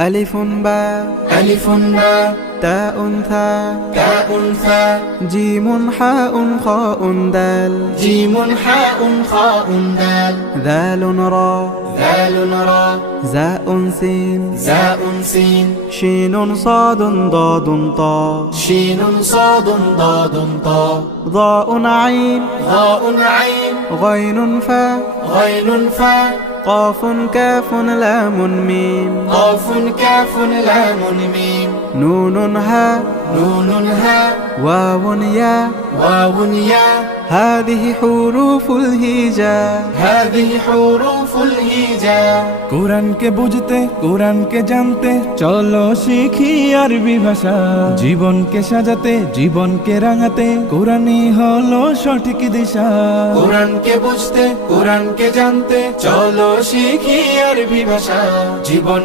ألف باء ألف باء تاء ثاء تاء ثاء جيم حاء خاء دال جيم حاء خاء دال ذال راء ذال راء زاء سين زاء سين شين صاد ضاد طاء شين صاد ضاد طاء ضاء عين ضاء عين غين فاء غين فاء قاف كاف لام ميم قاف كاف لام ميم نون هاء نون هاء واو ياء واو ياء هذه حروف الهجاء هذه حروف الهجاء কোরআনকে বুঝতে কোরআনকে জানতে চলো শিখি আরবি ভাষা জীবনকে সাজাতে জীবনকে রাঙাতে কোরআনই হলো সঠিক দিশা কোরআনকে বুঝতে কোরআনকে জানতে চলো শিখি আরবি ভাষা জীবন